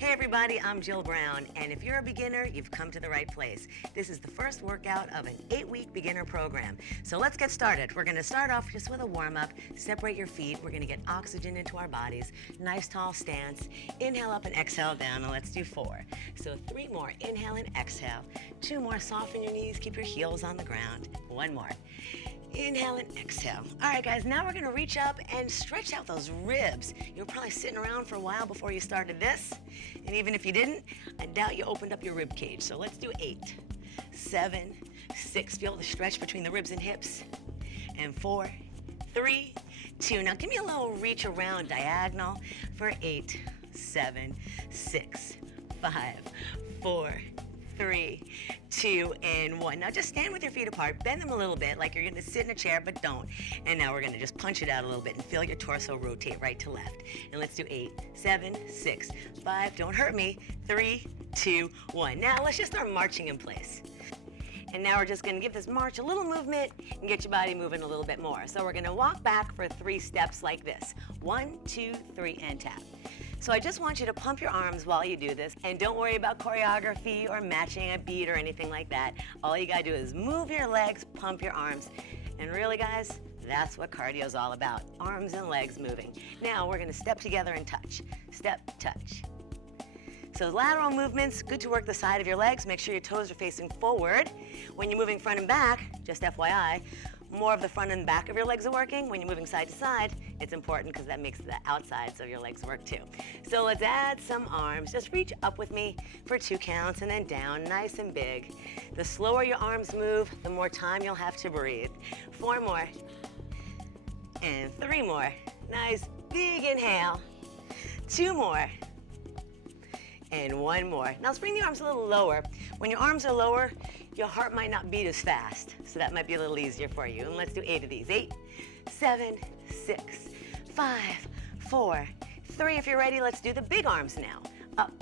Hey everybody, I'm Jill Brown, and if you're a beginner, you've come to the right place. This is the first workout of an 8-week beginner program. So let's get started. We're gonna start off just with a warm-up. Separate your feet. We're gonna get oxygen into our bodies. Nice tall stance. Inhale up and exhale down, and let's do 4. So 3 more. Inhale and exhale. 2 more. Soften your knees. Keep your heels on the ground. 1 more. Inhale and exhale. All right, guys, now we're gonna reach up and stretch out those ribs. You were probably sitting around for a while before you started this, and even if you didn't, I doubt you opened up your rib cage. So let's do 8, 7, 6. Feel the stretch between the ribs and hips. And 4, 3, 2. Now give me a little reach around diagonal for 8, 7, 6, 5, 4, 3, 2, and 1. Now just stand with your feet apart, bend them a little bit like you're gonna sit in a chair, but don't. And now we're gonna just punch it out a little bit and feel your torso rotate right to left. And let's do 8, 7, 6, 5, don't hurt me, 3, 2, 1. Now let's just start marching in place. And now we're just gonna give this march a little movement and get your body moving a little bit more. So we're gonna walk back for 3 steps like this. 1, 2, 3, and tap. So I just want you to pump your arms while you do this, and don't worry about choreography or matching a beat or anything like that. All you gotta do is move your legs, pump your arms, and really, guys, that's what cardio is all about, arms and legs moving. Now we're gonna step together and touch. Step, touch. So lateral movements, good to work the side of your legs. Make sure your toes are facing forward. When you're moving front and back, just FYI, more of the front and back of your legs are working. When you're moving side to side, it's important because that makes the outsides of your legs work too. So let's add some arms. Just reach up with me for 2 counts and then down, nice and big. The slower your arms move, the more time you'll have to breathe. 4 more, and 3 more. Nice, big inhale. 2 more, and 1 more. Now let's bring the arms a little lower. When your arms are lower, your heart might not beat as fast, so that might be a little easier for you. And let's do 8 of these. 8, 7, 6, 5, 4, 3. If you're ready, let's do the big arms now. Up,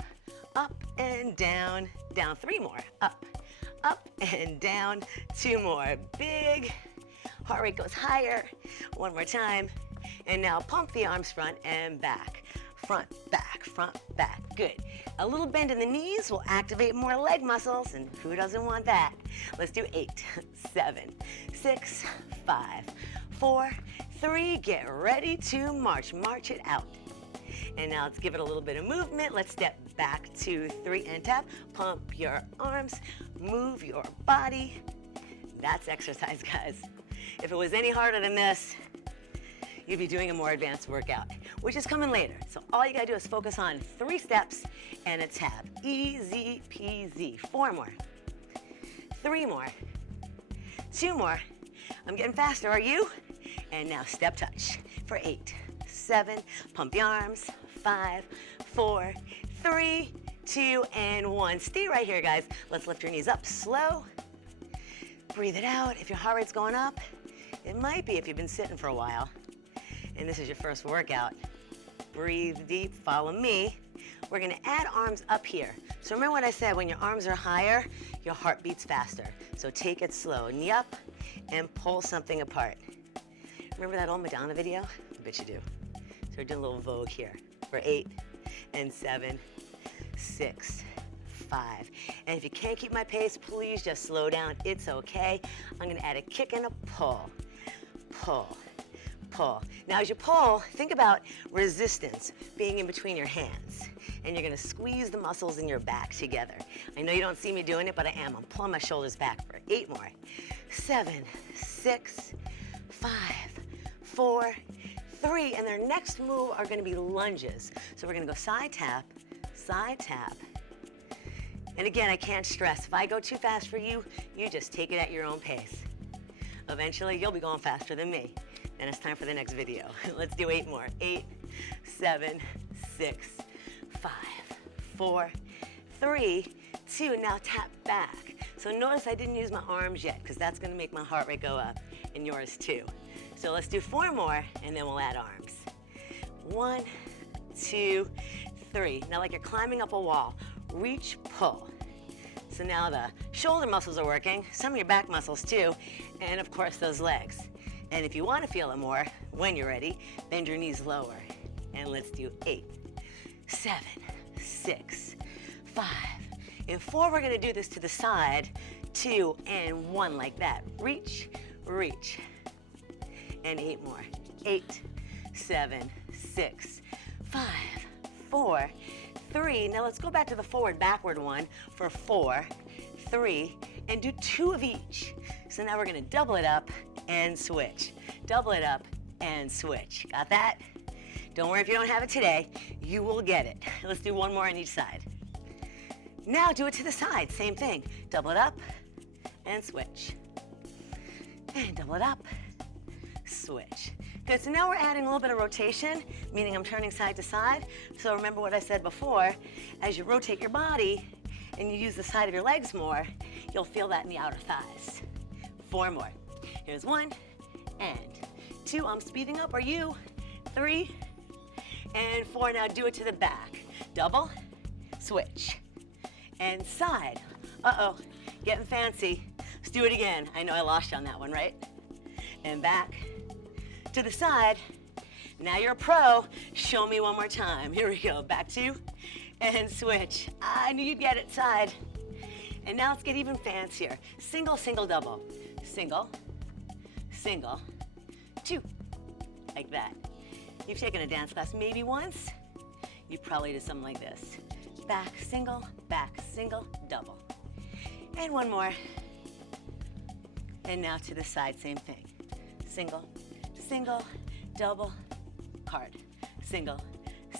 up, and down, down. 3 more. Up, up, and down. 2 more. Big. Heart rate goes higher. 1 more time. And now pump the arms front and back. Front, back, front, back. Good. A little bend in the knees will activate more leg muscles, and who doesn't want that? Let's do 8, 7, 6, 5, 4, 3. Get ready to march. March it out. And now let's give it a little bit of movement. Let's step back, 2, 3, and tap. Pump your arms. Move your body. That's exercise, guys. If it was any harder than this, you'd be doing a more advanced workout, which is coming later. So all you gotta do is focus on 3 steps and a tap. Easy peasy. 4 more, 3 more, 2 more. I'm getting faster, are you? And now step touch for 8, 7, pump the arms, 5, 4, 3, 2, and 1. Stay right here, guys. Let's lift your knees up slow. Breathe it out. If your heart rate's going up, it might be if you've been sitting for a while and this is your first workout. Breathe deep, follow me. We're gonna add arms up here. So remember what I said, when your arms are higher, your heart beats faster. So take it slow, knee up, and pull something apart. Remember that old Madonna video? I bet you do. So we're doing a little Vogue here for 8, and 7, 6, 5. And if you can't keep my pace, please just slow down, it's okay. I'm gonna add a kick and a pull. Pull. Pull. Now as you pull, think about resistance being in between your hands. And you're gonna squeeze the muscles in your back together. I know you don't see me doing it, but I am. I'm pulling my shoulders back for 8 more. 7, 6, 5, 4, 3. And their next move are gonna be lunges. So we're gonna go side tap, side tap. And again, I can't stress, if I go too fast for you, you just take it at your own pace. Eventually, you'll be going faster than me. And it's time for the next video. Let's do 8 more. 8, 7, 6, 5, 4, 3, 2. Now tap back. So notice I didn't use my arms yet because that's gonna make my heart rate go up and yours too. So let's do 4 more and then we'll add arms. 1, 2, 3. Now like you're climbing up a wall, reach, pull. So now the shoulder muscles are working, some of your back muscles too, and of course those legs. And if you want to feel it more, when you're ready, bend your knees lower. And let's do 8, 7, 6, 5. In 4, we're gonna do this to the side, 2 and 1 like that. Reach, reach. And 8 more. 8, 7, 6, 5, 4, 3. Now let's go back to the forward, backward one for 4, 3, and do 2 of each. So now we're gonna double it up and switch. Double it up and switch. Got that? Don't worry if you don't have it today, you will get it. Let's do 1 more on each side. Now do it to the side, same thing. Double it up and switch. And double it up, switch. Good, so now we're adding a little bit of rotation, meaning I'm turning side to side. So remember what I said before, as you rotate your body and you use the side of your legs more, you'll feel that in the outer thighs. 4 more. Here's 1 and 2. I'm speeding up, are you? 3 and 4. Now do it to the back. Double, switch, and side. Uh-oh, getting fancy. Let's do it again. I know I lost you on that one, right? And back to the side. Now you're a pro. Show me one more time. Here we go. Back 2 and switch. I knew you'd get it. Side. And now let's get even fancier. Single, single, double. Single, single, 2. Like that. You've taken a dance class maybe once. You probably did something like this. Back, single, double. And 1 more. And now to the side, same thing. Single, single, double, card. Single,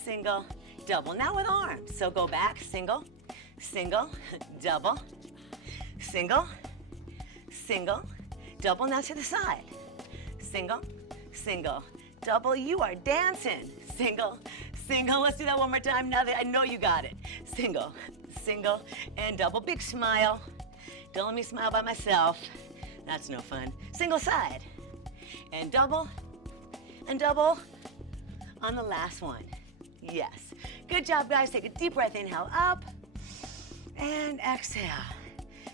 single, double. Now with arms. So go back, single, single, double, single, single, double. Now to the side. Single, single, double. You are dancing. Single, single. Let's do that 1 more time now that I know you got it. Single, single, and double. Big smile. Don't let me smile by myself. That's no fun. Single side. And double on the last one. Yes. Good job, guys. Take a deep breath. Inhale up and exhale.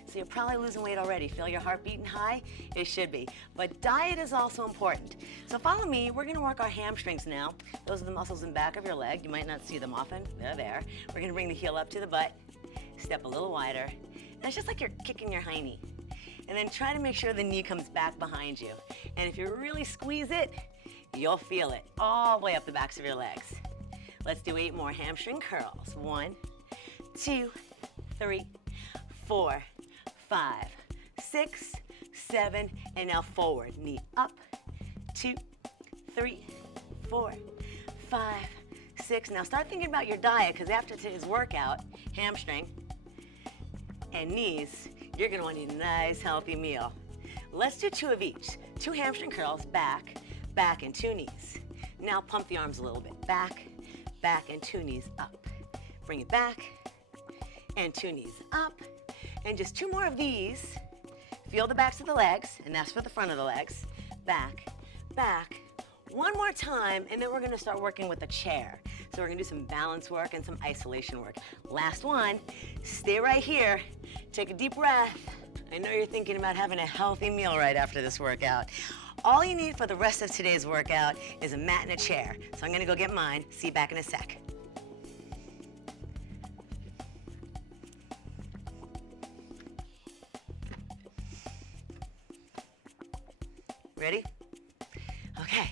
So you're probably losing weight already. Feel your heart beating high? It should be. But diet is also important. So follow me. We're going to work our hamstrings now. Those are the muscles in the back of your leg. You might not see them often. They're there. We're going to bring the heel up to the butt. Step a little wider. And it's just like you're kicking your hiney. And then try to make sure the knee comes back behind you. And if you really squeeze it, you'll feel it all the way up the backs of your legs. Let's do 8 more hamstring curls. 1, 2, 3, 4, 5, 6, 7, and now forward. Knee up, 2, 3, 4, 5, 6. Now start thinking about your diet, because after today's workout, hamstring and knees, you're gonna want to eat a nice healthy meal. Let's do 2 of each. 2 hamstring curls, back, back, and 2 knees. Now pump the arms a little bit. Back, back, and 2 knees up. Bring it back, and 2 knees up. And just 2 more of these. Feel the backs of the legs, and that's for the front of the legs. Back, back. 1 more time, and then we're gonna start working with the chair. So we're gonna do some balance work and some isolation work. Last one, stay right here. Take a deep breath. I know you're thinking about having a healthy meal right after this workout. All you need for the rest of today's workout is a mat and a chair. So I'm gonna go get mine. See you back in a sec. Ready? Okay.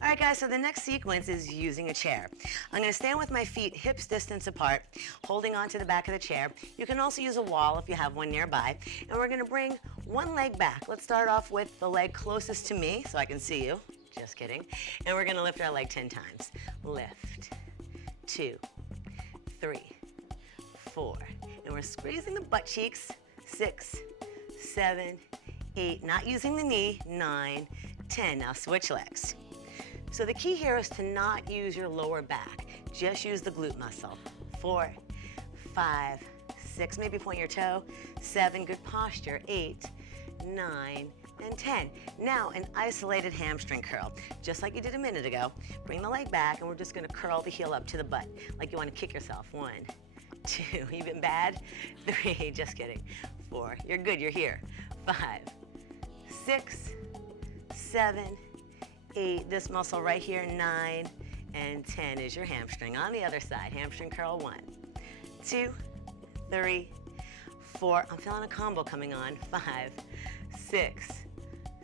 All right, guys, so the next sequence is using a chair. I'm gonna stand with my feet hips distance apart, holding onto the back of the chair. You can also use a wall if you have one nearby. And we're gonna bring one leg back. Let's start off with the leg closest to me so I can see you. Just kidding. And we're gonna lift our leg 10 times. Lift, 2, 3, 4. And we're squeezing the butt cheeks. 6, 7, 8. Not using the knee. 9, 10. Now switch legs. So the key here is to not use your lower back. Just use the glute muscle. 4, 5, 6. Maybe point your toe. 7. Good posture. 8, 9, and 10. Now an isolated hamstring curl. Just like you did a minute ago. Bring the leg back, and we're just going to curl the heel up to the butt. Like you want to kick yourself. 1, 2. Even bad? 3. Just kidding. 4. You're good. You're here. 5, 6, 7, 8, this muscle right here, 9, and 10 is your hamstring. On the other side, hamstring curl 1, 2, 3, 4. I'm feeling a combo coming on. 5, 6,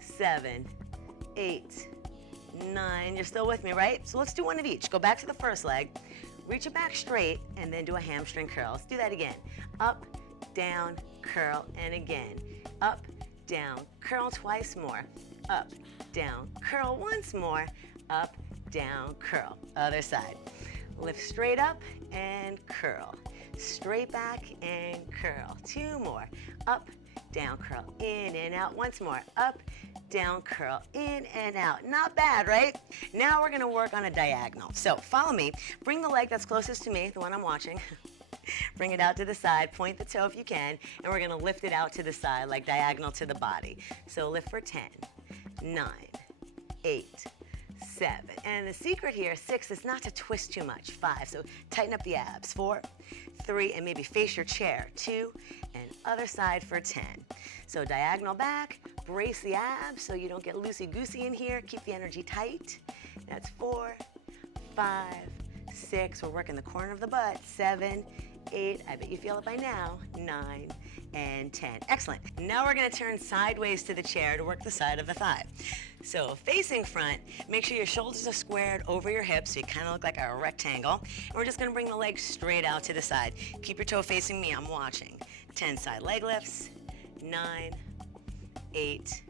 7, 8, 9. You're still with me, right? So let's do one of each. Go back to the first leg, reach it back straight, and then do a hamstring curl. Let's do that again. Up, down, curl, and again. Up, down, curl twice more. Up, down, curl once more. Up, down, curl. Other side. Lift straight up and curl. Straight back and curl. 2 more. Up, down, curl, in and out. Once more. Up, down, curl, in and out. Not bad, right? Now we're gonna work on a diagonal. So follow me. Bring the leg that's closest to me, the one I'm watching. Bring it out to the side, point the toe if you can, and we're gonna lift it out to the side, like diagonal to the body. So lift for 10, 9, 8, 7. And the secret here, 6, is not to twist too much. 5, so tighten up the abs. 4, 3, and maybe face your chair. 2, and other side for 10. So diagonal back, brace the abs so you don't get loosey-goosey in here. Keep the energy tight. That's 4, 5, 6. We're working the corner of the butt. 7, 8, I bet you feel it by now. 9, and 10. Excellent. Now we're gonna turn sideways to the chair to work the side of the thigh. So facing front, make sure your shoulders are squared over your hips so you kind of look like a rectangle. And we're just gonna bring the legs straight out to the side. Keep your toe facing me, I'm watching. 10 side leg lifts. 9, 8,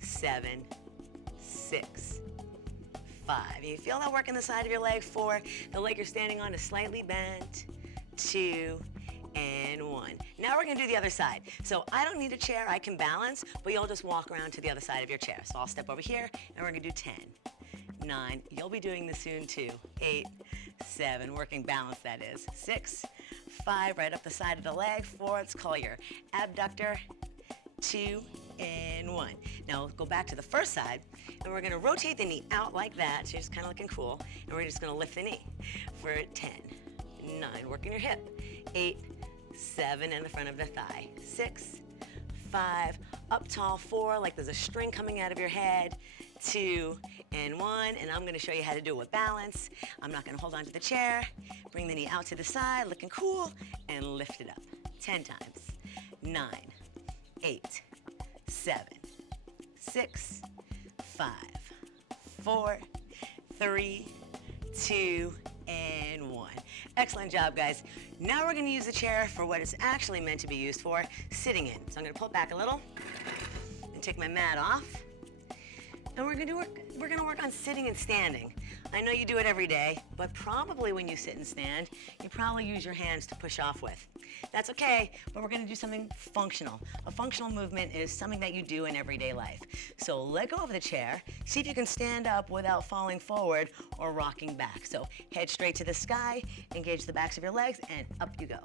7, 6, 5. You feel that work in the side of your leg. 4, the leg you're standing on is slightly bent. 2, and 1. Now we're gonna do the other side. So I don't need a chair, I can balance, but you'll just walk around to the other side of your chair. So I'll step over here, and we're gonna do 10, 9, you'll be doing this soon too. 8, 7, working balance that is. 6, 5, right up the side of the leg. 4, let's call your abductor. 2, and 1. Now go back to the first side, and we're gonna rotate the knee out like that, so you're just kind of looking cool, and we're just gonna lift the knee for 10, 9, working your hip. 8, 7, and the front of the thigh. 6, 5, up tall. 4, like there's a string coming out of your head. 2, and 1, and I'm gonna show you how to do it with balance. I'm not gonna hold on to the chair. Bring the knee out to the side, looking cool, and lift it up. 10 times. 9, 8, 7, 6, 5, 4, 3, 2, and 1. Excellent job, guys. Now we're gonna use the chair for what it's actually meant to be used for, sitting in. So I'm gonna pull it back a little and take my mat off. And we're gonna work on sitting and standing. I know you do it every day, but probably when you sit and stand, you probably use your hands to push off with. That's okay, but we're gonna do something functional. A functional movement is something that you do in everyday life. So let go of the chair, see if you can stand up without falling forward or rocking back. So head straight to the sky, engage the backs of your legs, and up you go.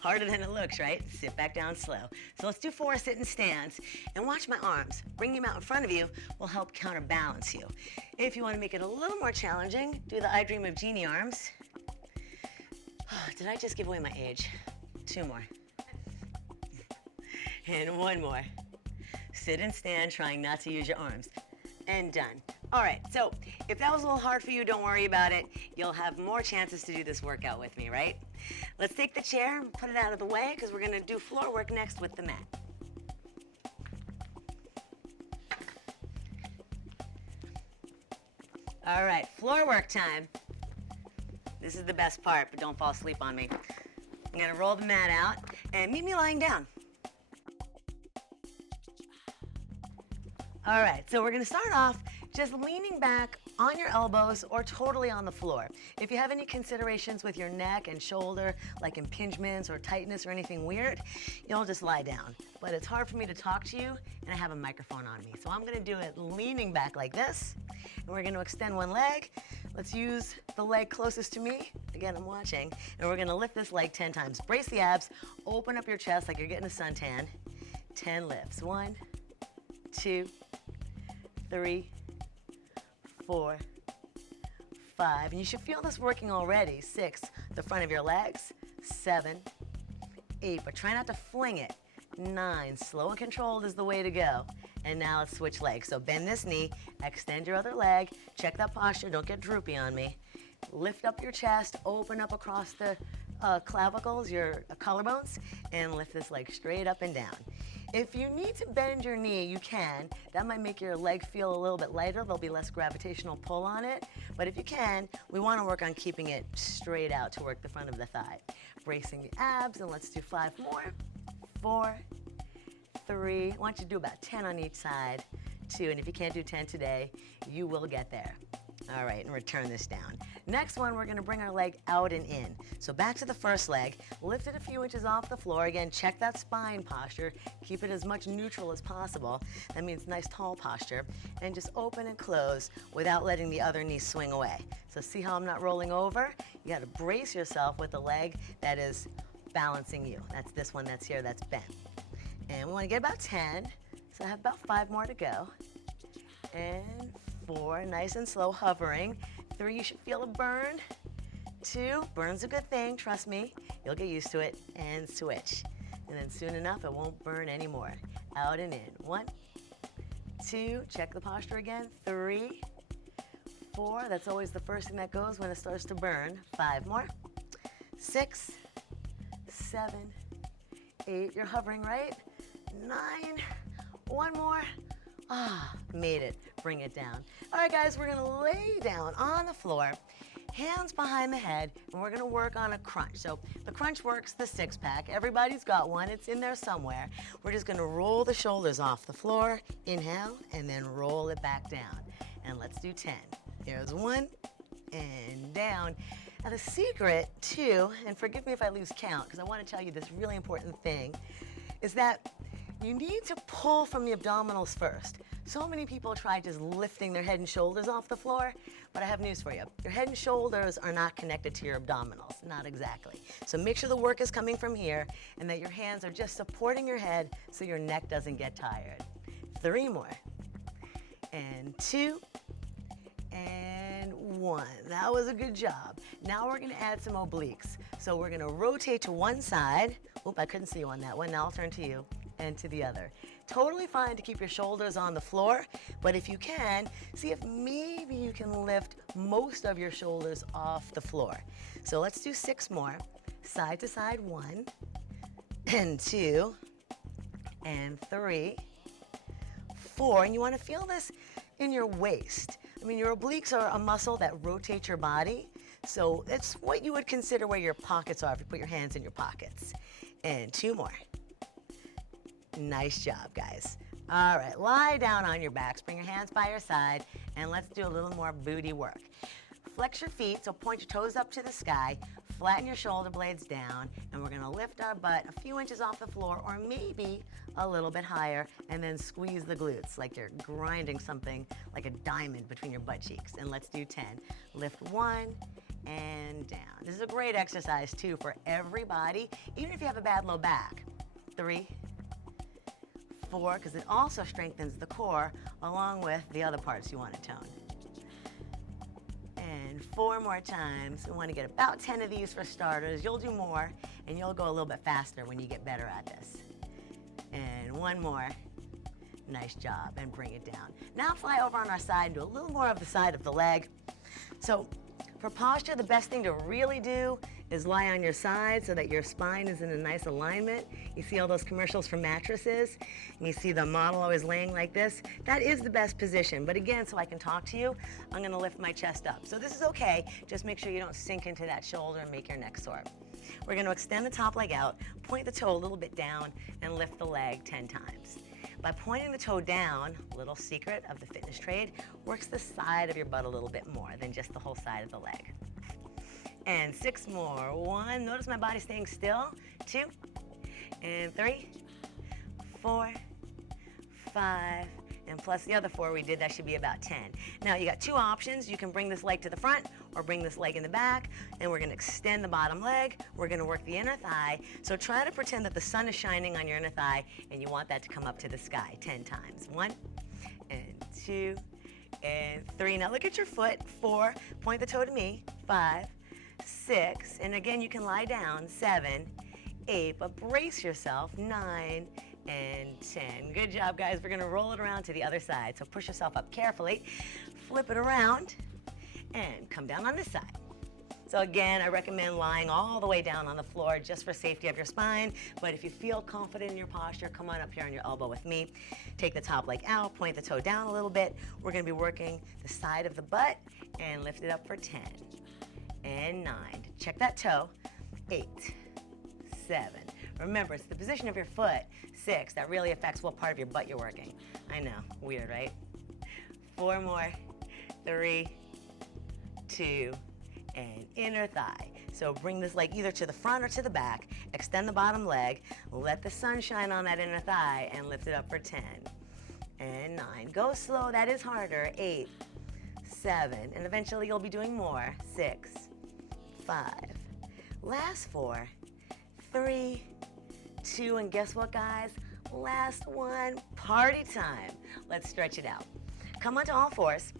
Harder than it looks, right? Sit back down slow. So let's do 4 sit and stands, and watch my arms. Bringing them out in front of you will help counterbalance you. If you want to make it a little more challenging, do the I Dream of Jeannie arms. Did I just give away my age? 2 more. And 1 more. Sit and stand, trying not to use your arms. And done. All right, so if that was a little hard for you, don't worry about it. You'll have more chances to do this workout with me, right? Let's take the chair and put it out of the way, because we're gonna do floor work next with the mat. All right, floor work time. This is the best part, but don't fall asleep on me. I'm gonna roll the mat out and meet me lying down. All right, so we're gonna start off just leaning back on your elbows or totally on the floor. If you have any considerations with your neck and shoulder, like impingements or tightness or anything weird, you'll just lie down. But it's hard for me to talk to you, and I have a microphone on me. So I'm gonna do it leaning back like this, and we're gonna extend one leg. Let's use the leg closest to me. Again, I'm watching, and we're gonna lift this leg 10 times. Brace the abs, open up your chest like you're getting a suntan. 10 lifts. 1, 2, 3, 4, 5, and you should feel this working already. 6, the front of your legs. 7, 8, but try not to fling it. 9, slow and controlled is the way to go. And now let's switch legs. So bend this knee, extend your other leg, check that posture, don't get droopy on me. Lift up your chest, open up across the clavicles, your collarbones, and lift this leg straight up and down. If you need to bend your knee, you can. That might make your leg feel a little bit lighter. There'll be less gravitational pull on it. But if you can, we want to work on keeping it straight out to work the front of the thigh. Bracing the abs, and let's do 5 more. 4, 3. I want you to do about 10 on each side. 2, and if you can't do 10 today, you will get there. All right, and return this down. Next one, we're gonna bring our leg out and in. So back to the first leg, lift it a few inches off the floor. Again, check that spine posture. Keep it as much neutral as possible. That means nice tall posture. And just open and close without letting the other knee swing away. So see how I'm not rolling over? You gotta brace yourself with the leg that is balancing you. That's this one that's here, that's bent. And we wanna get about 10. So I have about 5 more to go. And 4, nice and slow, hovering. 3, you should feel a burn. 2, burn's a good thing, trust me. You'll get used to it, and switch. And then soon enough, it won't burn anymore. Out and in. 1, 2, check the posture again. 3, 4, that's always the first thing that goes when it starts to burn. 5 more. 6, 7, 8, you're hovering, right? 9, 1 more. Made it. Bring it down. All right, guys, we're gonna lay down on the floor, hands behind the head, and we're gonna work on a crunch. So the crunch works the 6-pack. Everybody's got one. It's in there somewhere. We're just gonna roll the shoulders off the floor, inhale, and then roll it back down. And let's do 10. Here's 1, and down. Now the secret, too, and forgive me if I lose count, because I want to tell you this really important thing, is that you need to pull from the abdominals first. So many people try just lifting their head and shoulders off the floor, but I have news for you. Your head and shoulders are not connected to your abdominals, not exactly. So make sure the work is coming from here and that your hands are just supporting your head so your neck doesn't get tired. 3 more. And 2, and 1. That was a good job. Now we're gonna add some obliques. So we're gonna rotate to one side. Oop, I couldn't see you on that one. Now I'll turn to you and to the other. Totally fine to keep your shoulders on the floor, but if you can, see if maybe you can lift most of your shoulders off the floor. So let's do 6 more. Side to side, 1, and 2, and 3, 4, and you wanna feel this in your waist. I mean, your obliques are a muscle that rotates your body, so it's what you would consider where your pockets are if you put your hands in your pockets. And 2 more. Nice job, guys. All right, lie down on your backs, bring your hands by your side, and let's do a little more booty work. Flex your feet, so point your toes up to the sky, flatten your shoulder blades down, and we're gonna lift our butt a few inches off the floor, or maybe a little bit higher, and then squeeze the glutes like you're grinding something like a diamond between your butt cheeks. And let's do 10. Lift 1, and down. This is a great exercise, too, for everybody, even if you have a bad low back. 3, 4, because it also strengthens the core along with the other parts you want to tone. And 4 more times. We want to get about 10 of these for starters. You'll do more, and you'll go a little bit faster when you get better at this. And 1 more. Nice job, and bring it down. Now fly over on our side and do a little more of the side of the leg. So for posture, the best thing to really do is lie on your side so that your spine is in a nice alignment. You see all those commercials for mattresses, and you see the model always laying like this. That is the best position, but again, so I can talk to you, I'm gonna lift my chest up. So this is okay, just make sure you don't sink into that shoulder and make your neck sore. We're gonna extend the top leg out, point the toe a little bit down, and lift the leg 10 times. By pointing the toe down, little secret of the fitness trade, works the side of your butt a little bit more than just the whole side of the leg. And 6 more. 1, notice my body staying still. 2, and 3, 4, 5, and plus the other 4 we did, that should be about 10. Now you got 2 options. You can bring this leg to the front or bring this leg in the back, and we're gonna extend the bottom leg. We're gonna work the inner thigh. So try to pretend that the sun is shining on your inner thigh, and you want that to come up to the sky 10 times. 1, and 2, and 3. Now look at your foot. 4, point the toe to me. 5, 6, and again, you can lie down. 7, 8, but brace yourself. 9, and 10. Good job, guys. We're gonna roll it around to the other side. So push yourself up carefully, flip it around, and come down on this side. So again, I recommend lying all the way down on the floor just for safety of your spine. But if you feel confident in your posture, come on up here on your elbow with me. Take the top leg out, point the toe down a little bit. We're gonna be working the side of the butt and lift it up for 10 and 9. Check that toe. 8, 7. Remember, it's the position of your foot. 6, that really affects what part of your butt you're working. I know, weird, right? 4 more. 3, 2, and inner thigh. So bring this leg either to the front or to the back, extend the bottom leg, let the sun shine on that inner thigh, and lift it up for 10 and 9. Go slow, that is harder. 8, 7, and eventually you'll be doing more. 6, 5, last 4, 3, 2, and guess what, guys? Last one, party time. Let's stretch it out. Come onto all fours.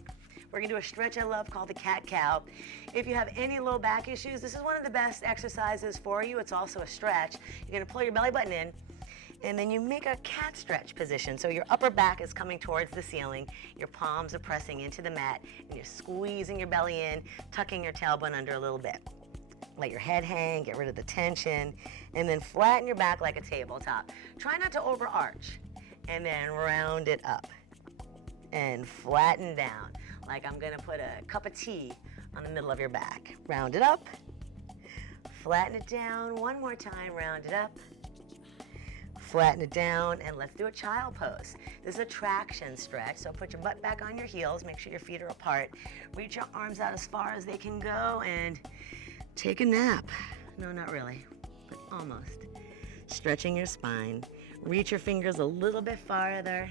We're gonna do a stretch I love called the cat-cow. If you have any low back issues, this is one of the best exercises for you. It's also a stretch. You're gonna pull your belly button in, and then you make a cat stretch position. So your upper back is coming towards the ceiling, your palms are pressing into the mat, and you're squeezing your belly in, tucking your tailbone under a little bit. Let your head hang, get rid of the tension, and then flatten your back like a tabletop. Try not to overarch, and then round it up, and flatten down. Like I'm gonna put a cup of tea on the middle of your back. Round it up, flatten it down, one more time, round it up, flatten it down, and let's do a child pose. This is a traction stretch, so put your butt back on your heels, make sure your feet are apart, reach your arms out as far as they can go, and take a nap. No, not really, but almost. Stretching your spine, reach your fingers a little bit farther.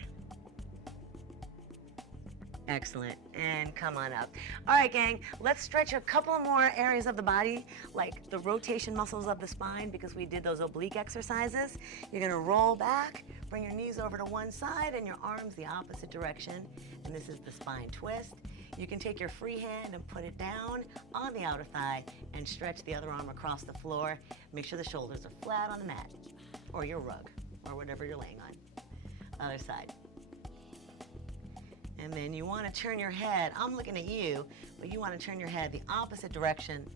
Excellent, and come on up. All right, gang, let's stretch a couple more areas of the body, like the rotation muscles of the spine, because we did those oblique exercises. You're gonna roll back, bring your knees over to one side and your arms the opposite direction, and this is the spine twist. You can take your free hand and put it down on the outer thigh and stretch the other arm across the floor. Make sure the shoulders are flat on the mat, or your rug, or whatever you're laying on. Other side. And then you want to turn your head, I'm looking at you, but you want to turn your head the opposite direction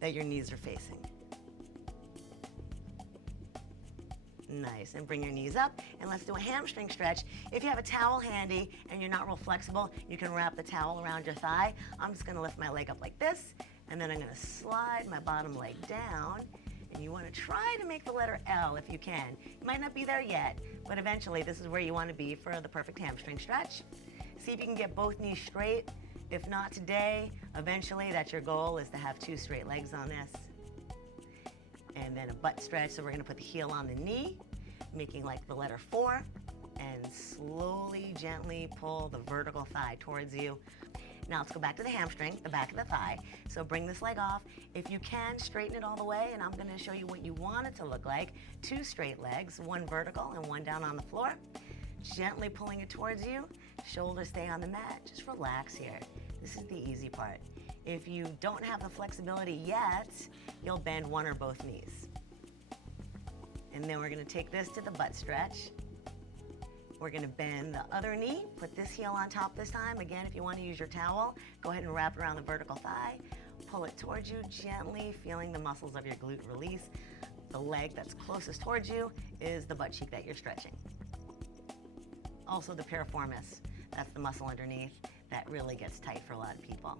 that your knees are facing. Nice, and bring your knees up, and let's do a hamstring stretch. If you have a towel handy and you're not real flexible, you can wrap the towel around your thigh. I'm just gonna lift my leg up like this, and then I'm gonna slide my bottom leg down, and you wanna try to make the letter L if you can. You might not be there yet, but eventually this is where you wanna be for the perfect hamstring stretch. See if you can get both knees straight. If not today, eventually that's your goal, is to have 2 straight legs on this. And then a butt stretch, so we're gonna put the heel on the knee, making like the letter 4, and slowly, gently pull the vertical thigh towards you. Now let's go back to the hamstring, the back of the thigh. So bring this leg off. If you can, straighten it all the way, and I'm gonna show you what you want it to look like. 2 straight legs, 1 vertical and 1 down on the floor. Gently pulling it towards you. Shoulders stay on the mat. Just relax here. This is the easy part. If you don't have the flexibility yet, you'll bend one or both knees. And then we're gonna take this to the butt stretch. We're gonna bend the other knee, put this heel on top this time. Again, if you wanna use your towel, go ahead and wrap it around the vertical thigh. Pull it towards you, gently feeling the muscles of your glute release. The leg that's closest towards you is the butt cheek that you're stretching. Also the piriformis, that's the muscle underneath that really gets tight for a lot of people.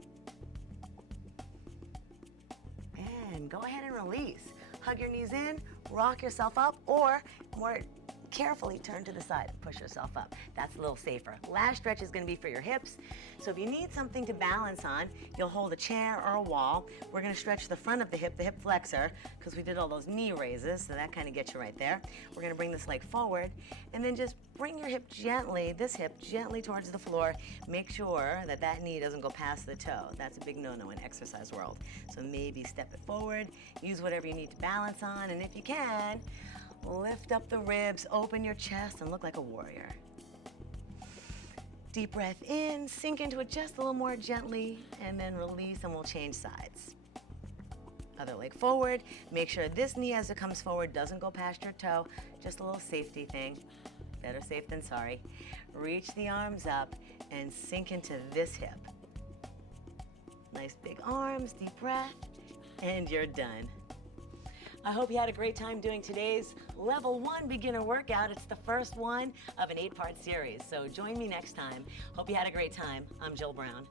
And go ahead and release. Hug your knees in, rock yourself up, or more carefully turn to the side and push yourself up. That's a little safer. Last stretch is gonna be for your hips. So if you need something to balance on, you'll hold a chair or a wall. We're gonna stretch the front of the hip flexor, because we did all those knee raises, so that kind of gets you right there. We're gonna bring this leg forward, and then just bring your hip gently, this hip gently towards the floor. Make sure that that knee doesn't go past the toe. That's a big no-no in exercise world. So maybe step it forward, use whatever you need to balance on, and if you can, lift up the ribs, open your chest, and look like a warrior. Deep breath in, sink into it just a little more gently, and then release, and we'll change sides. Other leg forward. Make sure this knee as it comes forward doesn't go past your toe. Just a little safety thing. Better safe than sorry. Reach the arms up and sink into this hip. Nice big arms, deep breath. and you're done. I hope you had a great time doing today's Level 1 beginner workout. It's the first one of an 8-part series, so join me next time. Hope you had a great time. I'm Jill Brown.